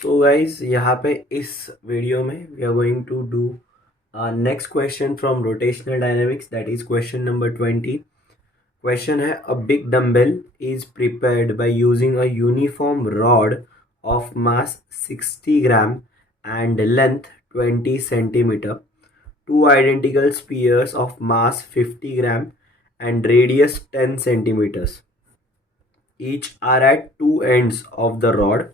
So guys यहाँ पे इस वीडियो में we are going to do next question from rotational dynamics, that is question number 20। Question है, a big dumbbell is prepared by using a uniform rod of mass 60 gram and length 20 centimetre, two identical spheres of mass 50 gram and radius 10 centimeters. Each are at two ends of the rod.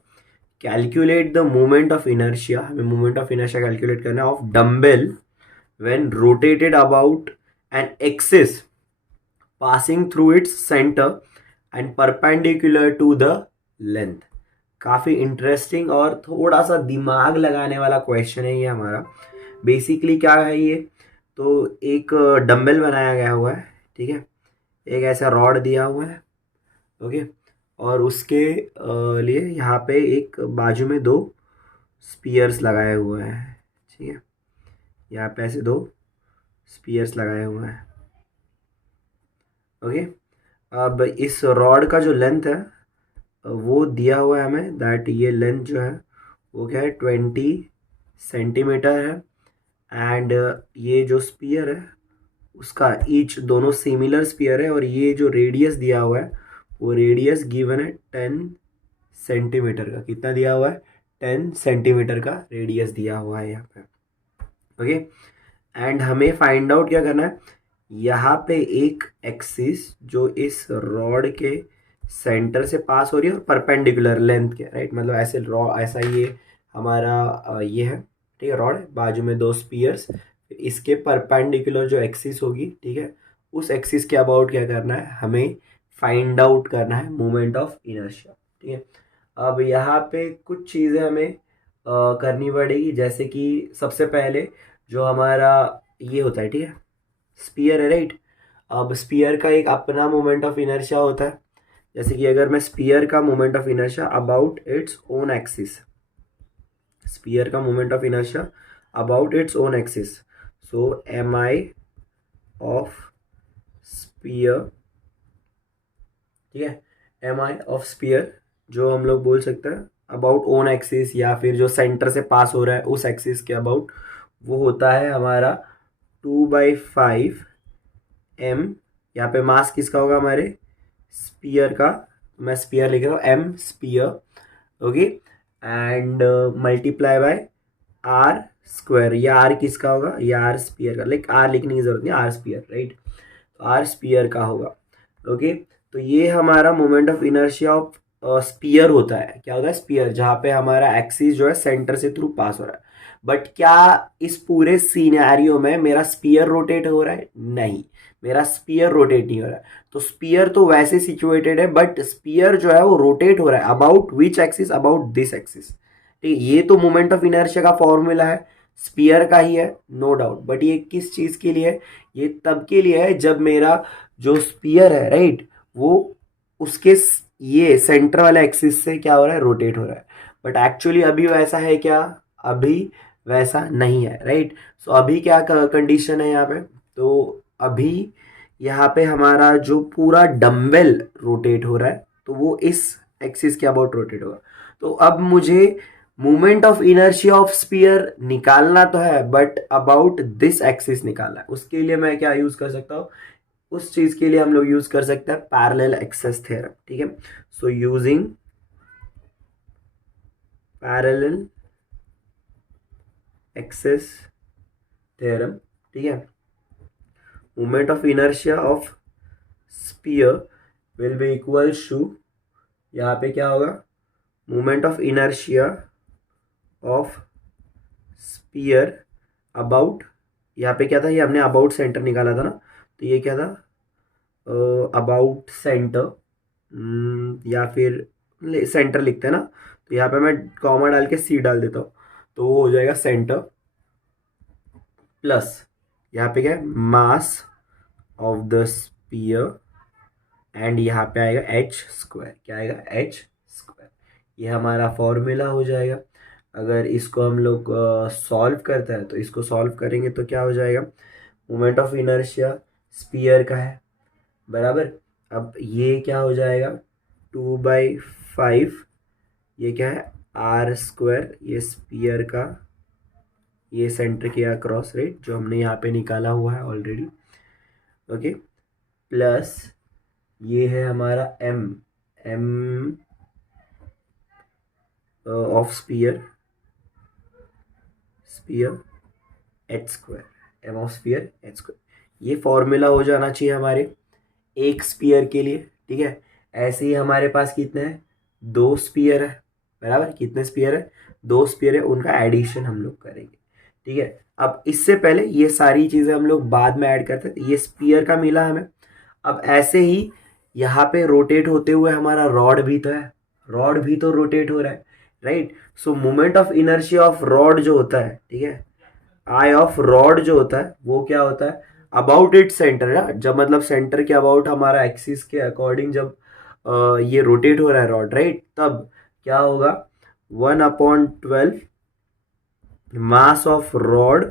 Calculate the moment of inertia. हमें moment of inertia calculate करना है of dumbbell when rotated about an axis passing through its center and perpendicular to the length. काफ़ी interesting और थोड़ा सा दिमाग लगाने वाला क्वेश्चन है ये हमारा। बेसिकली क्या है ये, तो एक डंबल बनाया गया हुआ है, ठीक है, एक ऐसा रॉड दिया हुआ है, ओके, और उसके लिए यहाँ पे एक बाजू में दो स्पीयर्स लगाए हुए हैं, ठीक है, यहाँ पे ऐसे दो स्पीयर्स लगाए हुए हैं, ओके। अब इस रॉड का जो लेंथ है वो दिया हुआ है हमें, दैट ये लेंथ जो है वो क्या है 20 सेंटीमीटर है, एंड ये जो स्पीयर है उसका ईच दोनों सिमिलर स्पीयर है, और ये जो रेडियस दिया हुआ है वो रेडियस गिवन है 10 सेंटीमीटर का। कितना दिया हुआ है? 10 सेंटीमीटर का रेडियस दिया हुआ है यहाँ पे, ओके। एंड हमें फाइंड आउट क्या करना है, यहाँ पे एक एक्सिस जो इस रॉड के सेंटर से पास हो रही है और परपेंडिकुलर लेंथ के, राइट, मतलब ऐसे ऐसा ये हमारा ये है, ठीक है, रॉड, बाजू में दो स्पीयर्स, इसके परपेंडिकुलर जो एक्सिस होगी, ठीक है, उस एक्सिस के अबाउट क्या करना है, हमें फाइंड आउट करना है मोमेंट ऑफ इनर्शिया, ठीक है। अब यहाँ पे कुछ चीज़ें हमें करनी पड़ेगी, जैसे कि सबसे पहले जो हमारा ये होता है, ठीक है, स्पीयर है, राइट। अब स्पीयर का एक अपना मोमेंट ऑफ इनर्शिया होता है, जैसे कि अगर मैं स्पीयर का moment of inertia about its own axis, sphere का moment of inertia about its own axis, so M I of sphere, ठीक है, एम आई ऑफ स्पीयर जो हम लोग बोल सकते हैं अबाउट ओन एक्सिस, या फिर जो सेंटर से पास हो रहा है उस एक्सिस के अबाउट, वो होता है हमारा 2/5 m। यहाँ पे मास किसका होगा, हमारे स्पीयर का, मैं स्पीयर लिख रहा हूँ m sphere, okay, and multiply by r square. ये आर किसका होगा, ये आर स्पीयर का, लाइक आर लिखने की जरूरत नहीं, आर स्पीयर, राइट, तो आर स्पीयर का होगा, ओके। तो ये हमारा moment of inertia of sphere होता है। क्या होता है? स्पीयर, जहाँ पे हमारा एक्सिस जो है सेंटर से थ्रू पास हो रहा है। बट क्या इस पूरे सीनैरियो में मेरा स्पीयर रोटेट हो रहा है? नहीं, मेरा स्पीयर रोटेट नहीं हो रहा है। तो स्पीयर तो वैसे सिचुएटेड है, बट स्पीयर जो है वो रोटेट हो रहा है about which axis, about this axis, ठीक है। ये तो मोमेंट ऑफ इनर्शिया का फॉर्मूला है, स्पीयर का ही है, नो डाउट, बट ये किस चीज के लिए है? ये तब के लिए है जब मेरा जो स्पीयर है, राइट, वो उसके ये सेंटर वाला एक्सिस से क्या हो रहा है, रोटेट हो रहा है। बट एक्चुअली अभी वैसा है क्या? अभी वैसा नहीं है, राइट। सो अभी क्या कंडीशन है यहाँ पे, तो अभी यहाँ पे हमारा जो पूरा डम्बेल रोटेट हो रहा है तो वो इस एक्सिस के अबाउट रोटेट होगा। तो अब मुझे moment of inertia of spear निकालना तो है, बट अबाउट दिस एक्सिस निकालना है। उसके लिए मैं क्या यूज कर सकता हूँ, उस चीज के लिए हम लोग यूज कर सकते हैं पैरेलल एक्सेस थ्योरम, ठीक है। So using parallel axis theorem, ठीक है, moment of inertia of sphere will be equals to, यहाँ पे क्या होगा, moment of inertia of sphere about, यहाँ पे क्या था, ये हमने अबाउट सेंटर निकाला था ना, तो ये क्या था, अबाउट सेंटर, या फिर सेंटर लिखते हैं ना, तो यहाँ पे मैं कॉमा डाल के सी डाल देता हूँ, तो वो हो जाएगा सेंटर प्लस यहाँ पे क्या है, mass of the sphere, and यहाँ पे आएगा एच स्क्वायर। क्या आएगा? H square. ये हमारा फॉर्मूला हो जाएगा। अगर इसको हम लोग सॉल्व करते हैं तो इसको सॉल्व करेंगे तो क्या हो जाएगा, मोमेंट ऑफ इनर्शिया स्पीयर का है, बराबर। अब ये क्या हो जाएगा, 2/5, ये क्या है, आर स्क्वायर ये स्पीयर का ये सेंटर के अक्रॉस, राइट, जो हमने यहाँ पे निकाला हुआ है ऑलरेडी, ओके, प्लस ये है हमारा m m of sphere sphere h square, m of sphere h square. ये फॉर्मूला हो जाना चाहिए हमारे एक स्पीयर के लिए, ठीक है। ऐसे ही हमारे पास कितने हैं, दो स्पीयर है, बराबर, कितने स्पीयर है, दो स्पीयर है, उनका एडिशन हम लोग करेंगे, ठीक है। अब इससे पहले ये सारी चीज़ें हम लोग बाद में ऐड करते हैं। ये स्पीयर का मिला हमें। अब ऐसे ही यहाँ पे रोटेट होते हुए हमारा रॉड भी तो है, रॉड भी तो रोटेट हो रहा है, right. So moment of inertia of rod जो होता है, ठीक है, आई ऑफ रॉड जो होता है वो क्या होता है, अबाउट इट सेंटर है, जब मतलब सेंटर के अबाउट हमारा एक्सिस के अकॉर्डिंग जब ये रोटेट हो रहा है रॉड, राइट, तब क्या होगा, 1/12 मास ऑफ रॉड,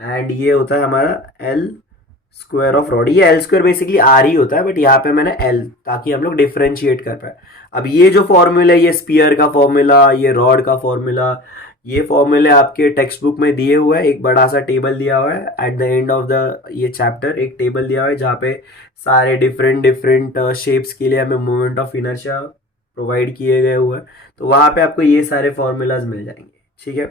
एंड ये होता है हमारा एल स्क्वायर ऑफ रॉड। ये एल स्क्वायर बेसिकली आर ही होता है, बट यहाँ पे मैंने एल, ताकि हम लोग डिफ्रेंशिएट कर पाए। अब ये जो फॉर्मूला है, ये स्पीयर का फॉर्मूला, ये रॉड का फॉर्मूला, ये फॉर्मूले आपके टेक्स्ट बुक में दिए हुए हैं। एक बड़ा सा टेबल दिया हुआ है at the end of the ये चैप्टर, एक टेबल दिया हुआ है जहाँ पे सारे डिफरेंट डिफरेंट शेप्स के लिए हमें मोमेंट ऑफ इनर्शिया प्रोवाइड किए गए हुए हैं। तो वहाँ पे आपको ये सारे फॉर्मूलाज मिल जाएंगे, ठीक है,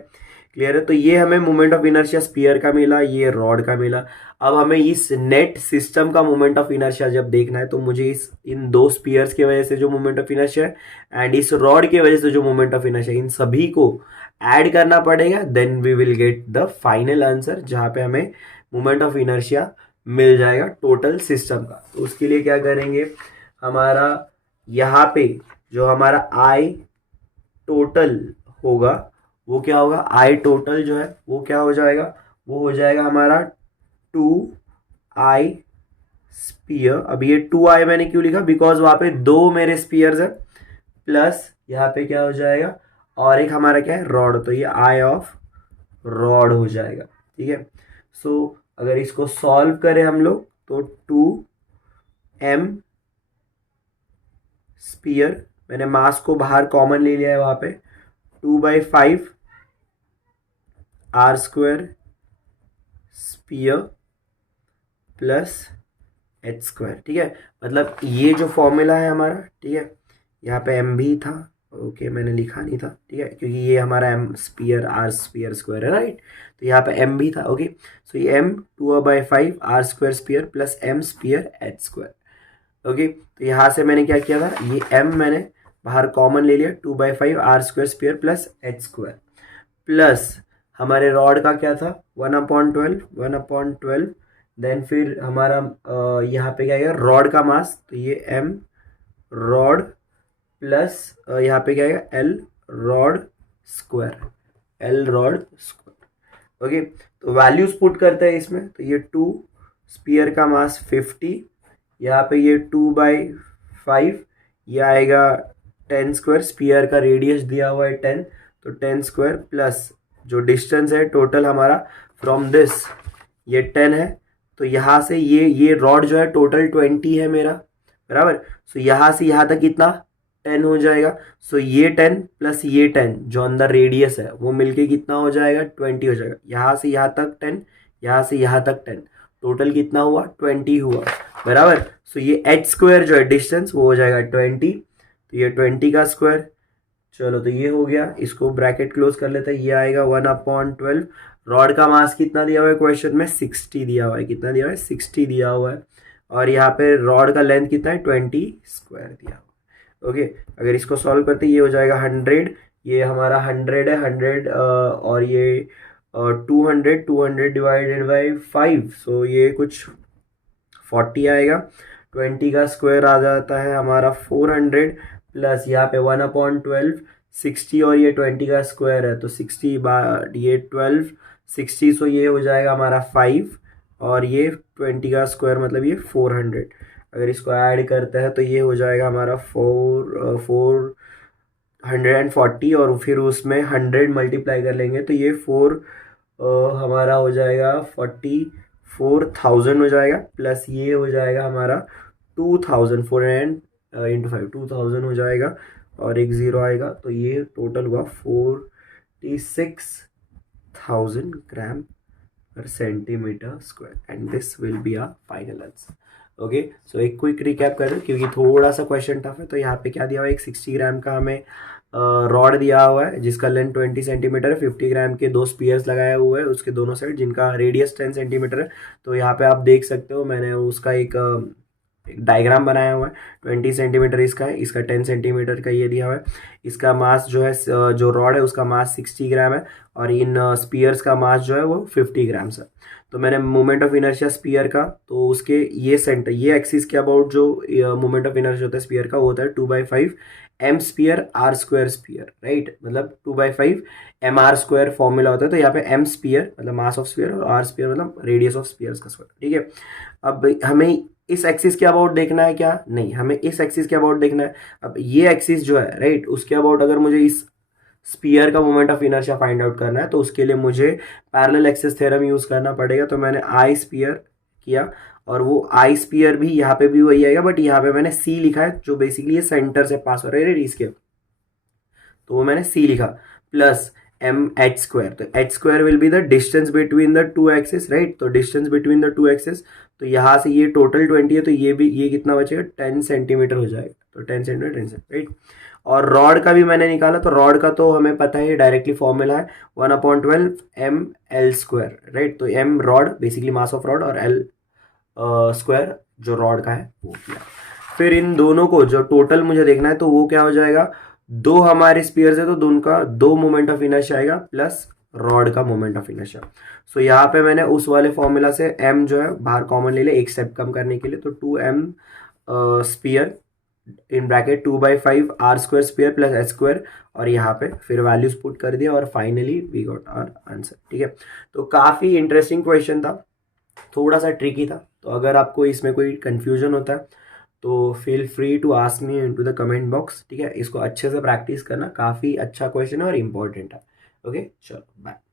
क्लियर है। तो ये हमें मोमेंट ऑफ इनर्शिया स्पीयर का मिला, ये रॉड का मिला। अब हमें इस नेट सिस्टम का मोमेंट ऑफ इनर्शिया जब देखना है, तो मुझे इस इन दो स्पीयर्स की वजह से जो मोमेंट ऑफ इनर्शिया है एंड इस रॉड की वजह से जो मोमेंट ऑफ इनर्शिया, इन सभी को ऐड करना पड़ेगा। Then we will get the final answer, जहाँ पे हमें मोमेंट ऑफ इनर्शिया मिल जाएगा टोटल सिस्टम का। तो उसके लिए क्या करेंगे, हमारा यहाँ पे जो हमारा आई टोटल होगा वो क्या होगा, आई टोटल जो है वो क्या हो जाएगा, वो हो जाएगा हमारा 2i स्पीयर। अब ये 2i मैंने क्यों लिखा, बिकॉज वहां पे दो मेरे स्पीयर्स है, प्लस यहाँ पे क्या हो जाएगा, और एक हमारा क्या है, रॉड, तो ये आई ऑफ रॉड हो जाएगा, ठीक है। सो अगर इसको सॉल्व करें हम लोग, तो 2m स्पीयर, मैंने मास को बाहर कॉमन ले लिया है वहां पे, 2/5 r square sphere plus h square, ठीक है। मतलब ये जो फॉर्मूला है हमारा, ठीक है, यहाँ पे एम भी था, ओके, मैंने लिखा नहीं था, ठीक है, क्योंकि ये हमारा m sphere r sphere square है, राइट। तो यहाँ पे एम भी था, ओके। सो ये m 2/5 r square sphere plus m sphere h square, okay. तो यहाँ से मैंने क्या किया था, ये एम मैंने बाहर कॉमन ले लिया, 2/5 r square sphere plus h square, plus हमारे रॉड का क्या था, 1/12, देन फिर हमारा यहाँ पे क्या है, रॉड का मास, तो ये एम रॉड प्लस यहाँ पे क्या है, L rod square, L rod square, okay. तो वैल्यूज पुट करते हैं इसमें, तो ये 2 स्पीयर का मास 50, यहाँ पे ये 2/5, ये आएगा 10 स्क्वायर, स्पीयर का रेडियस दिया हुआ है 10, तो 10 स्क्वायर प्लस जो डिस्टेंस है टोटल हमारा फ्रॉम दिस ये 10 है, तो यहाँ से ये रॉड जो है टोटल 20 है मेरा, बराबर। सो यहाँ से यहाँ तक कितना 10 हो जाएगा। सो ये 10 प्लस ये 10 जो अंदर रेडियस है वो मिलके कितना हो जाएगा, 20 हो जाएगा। यहाँ से यहाँ तक 10, यहाँ से यहाँ तक 10, टोटल कितना हुआ, 20 हुआ, बराबर। सो ये एच स्क्वायर जो है डिस्टेंस वो हो जाएगा 20, तो ये 20 का स्क्वायर, चलो तो ये हो गया, इसको ब्रैकेट क्लोज कर लेते हैं, ये आएगा 1/12। रॉड का मास कितना दिया हुआ है क्वेश्चन में, 60 दिया हुआ है, कितना दिया हुआ है, 60 दिया हुआ है, और यहाँ पे रॉड का लेंथ कितना है, 20 स्क्वायर दिया हुआ है, ओके। अगर इसको सॉल्व करते ये हो जाएगा 100, ये हमारा 100 है, 100 और ये 200 डिवाइडेड बाई 5, सो ये कुछ 40 आएगा। 20 का स्क्वायर आ जाता है हमारा 400, प्लस यहाँ पे 1/12, 60 और ये 20 का स्क्वायर है, तो 60 ये 12, 60, सो ये हो जाएगा हमारा 5, और ये 20 का स्क्वायर मतलब ये 400। अगर इसको ऐड करते हैं तो ये हो जाएगा हमारा 440, और फिर उसमें 100 मल्टीप्लाई कर लेंगे तो ये 4 हमारा हो जाएगा 44,000 हो जाएगा, प्लस ये हो जाएगा हमारा 2,000, 400 इंटू 5 2000 हो जाएगा, और एक ज़ीरो आएगा, तो ये टोटल हुआ 46,000 ग्राम per centimeter square and this will be our final answer. Okay so एक क्विक रिकैप कर दूं क्योंकि थोड़ा सा क्वेश्चन टफ है। तो यहाँ पे क्या दिया हुआ है, एक 60 ग्राम का हमें रॉड दिया हुआ है जिसका लेंथ 20 सेंटीमीटर है, 50 ग्राम के दो स्पीयर्स लगाए हुए हैं उसके दोनों साइड जिनका रेडियस 10 सेंटीमीटर है। तो यहाँ पे आप देख सकते हो मैंने उसका एक डायग्राम बनाया हुआ है। 20 सेंटीमीटर इसका है, इसका 10 सेंटीमीटर का ये दिया हुआ है। इसका मास जो है जो रॉड है उसका मास 60 ग्राम है और इन स्पीयर्स का मास जो है वो 50 ग्राम्स है। तो मैंने मोमेंट ऑफ इनर्शिया स्पीयर का, तो उसके ये सेंटर ये एक्सिस के अबाउट जो मोमेंट ऑफ इनर्शिया होता है स्पीयर का वो होता है 2/5 m sphere r square sphere, right. मतलब 2/5 एम आर स्क्वायर फॉर्मूला होता है। तो यहाँ पे एम स्पीयर मतलब मास ऑफ स्पीयर और आर स्पीयर मतलब रेडियस ऑफ स्पीयर्स का स्क्वायर, ठीक है। अब हमें इस एक्सिस के अबाउट देखना है क्या, नहीं, हमें इस एक्सिस के अबाउट देखना है। अब ये एक्सिस जो है, राइट, उसके अबाउट अगर मुझे इस स्पीयर का moment of inertia find out करना है तो उसके लिए मुझे पैरेलल एक्सिस थ्योरम यूज करना पड़ेगा। तो मैंने आई स्पीयर किया और वो आई स्पीयर भी यहाँ पे भी वही आएगा, बट यहाँ पे मैंने सी लिखा है जो बेसिकली ये सेंटर से पास हो रहा है इसके, तो वो मैंने सी लिखा प्लस एम एच स्क्वायर। तो H square will be the distance between the two axis, right. तो distance between the two axis, तो यहाँ से ये टोटल 20 है तो ये भी, ये कितना बचेगा 10 सेंटीमीटर हो जाएगा। तो 10 सेंटीमीटर 10 सेंटीमीटर, राइट। और रॉड का भी मैंने निकाला, तो रॉड का तो हमें पता है डायरेक्टली फॉर्मूला है 1/12 एम एल स्क्वायर, राइट। तो m rod basically mass of rod और एल स्क्वायर जो रॉड का है वो किया। फिर इन दोनों को जो टोटल मुझे देखना है तो वो क्या हो जाएगा, दो हमारे स्पीयर्स है तो दोनों का दो मोमेंट ऑफ इनर्शिया आएगा प्लस रॉड का मोमेंट ऑफ इनर्शिया। सो यहाँ पे मैंने उस वाले फॉर्मूला से m जो है बाहर कॉमन ले लिया एक स्टेप कम करने के लिए, तो 2m sphere in bracket 2/5 r square sphere plus h square, और यहाँ पे फिर वैल्यूज पुट कर दिया और finally we got our answer, ठीक है। तो काफ़ी इंटरेस्टिंग क्वेश्चन था, थोड़ा सा ट्रिकी था। तो अगर आपको इसमें कोई कन्फ्यूजन होता है तो feel free to ask me into the comment box, ठीक है। इसको अच्छे से प्रैक्टिस करना, काफ़ी अच्छा क्वेश्चन है और इम्पोर्टेंट है। ओके, चलो बाय।